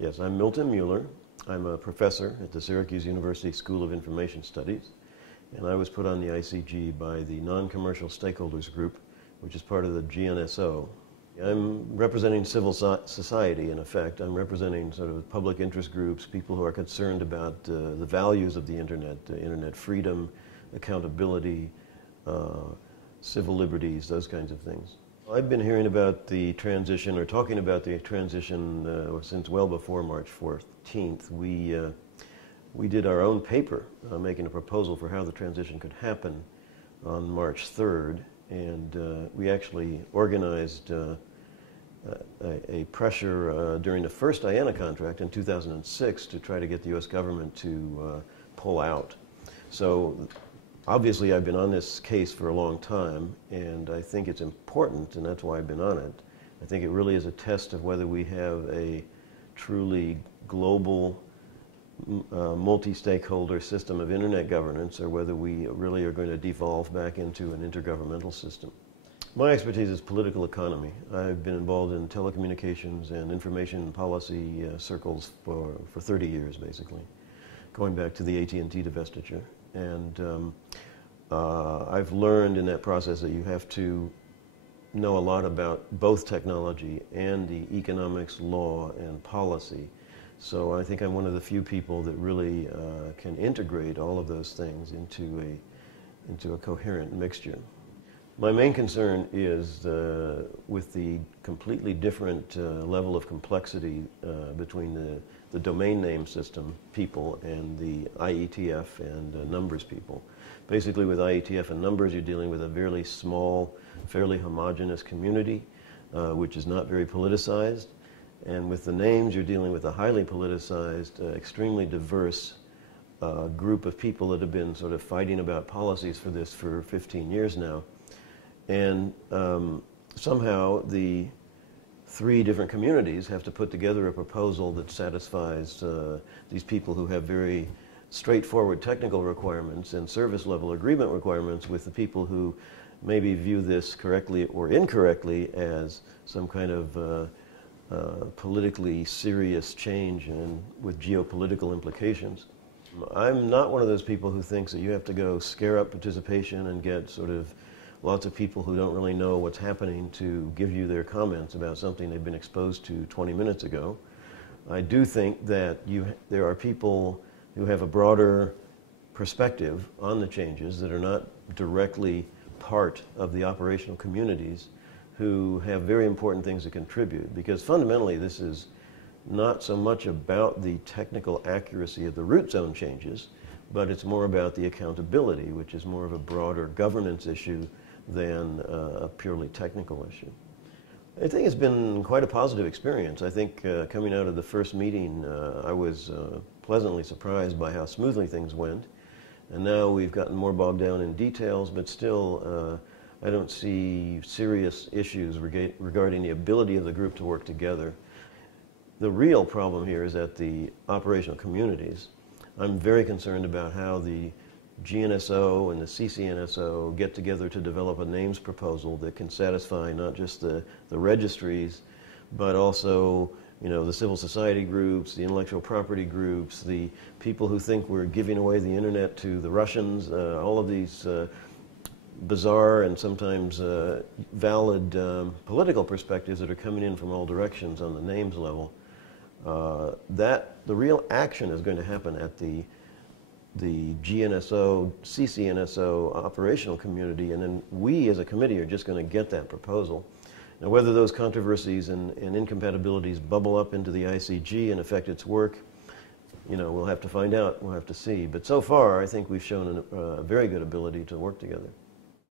Yes, I'm Milton Mueller. I'm a professor at the Syracuse University School of Information Studies, and I was put on the ICG by the Non-Commercial Stakeholders Group, which is part of the GNSO. I'm representing civil society, in effect. I'm representing sort of public interest groups, people who are concerned about the values of the internet freedom, accountability, civil liberties, those kinds of things. I've been hearing about the transition, or talking about the transition, since well before March 14th. We did our own paper making a proposal for how the transition could happen on March 3rd, and we actually organized a pressure during the first IANA contract in 2006 to try to get the U.S. government to pull out. So obviously I've been on this case for a long time, and I think it's important, and that's why I've been on it. I think it really is a test of whether we have a truly global multi-stakeholder system of internet governance, or whether we really are going to devolve back into an intergovernmental system. My expertise is political economy. I've been involved in telecommunications and information policy circles for 30 years, basically, going back to the AT&T divestiture. And I've learned in that process that you have to know a lot about both technology and the economics, law, and policy. So I think I'm one of the few people that really can integrate all of those things into a coherent mixture. My main concern is with the completely different level of complexity between the domain name system people and the IETF and numbers people. Basically, with IETF and numbers, you're dealing with a very small, fairly homogeneous community, which is not very politicized. And with the names, you're dealing with a highly politicized, extremely diverse group of people that have been sort of fighting about policies for this for 15 years now. And somehow the three different communities have to put together a proposal that satisfies these people who have very straightforward technical requirements and service level agreement requirements with the people who maybe view this correctly or incorrectly as some kind of politically serious change and with geopolitical implications. I'm not one of those people who thinks that you have to go scare up participation and get sort of lots of people who don't really know what's happening to give you their comments about something they've been exposed to 20 minutes ago. I do think that there are people who have a broader perspective on the changes that are not directly part of the operational communities, who have very important things to contribute, because fundamentally this is not so much about the technical accuracy of the root zone changes, but it's more about the accountability, which is more of a broader governance issue than a purely technical issue. I think it's been quite a positive experience. I think coming out of the first meeting, I was pleasantly surprised by how smoothly things went. And now we've gotten more bogged down in details, but still I don't see serious issues regarding the ability of the group to work together. The real problem here is at the operational communities. I'm very concerned about how the GNSO and the CCNSO get together to develop a names proposal that can satisfy not just the registries, but also, you know, the civil society groups, the intellectual property groups, the people who think we're giving away the internet to the Russians, all of these bizarre and sometimes valid political perspectives that are coming in from all directions on the names level. The real action is going to happen at the GNSO, CCNSO operational community, and then we as a committee are just going to get that proposal. Now, whether those controversies and incompatibilities bubble up into the ICG and affect its work, you know, we'll have to find out, we'll have to see. But so far, I think we've shown a very good ability to work together.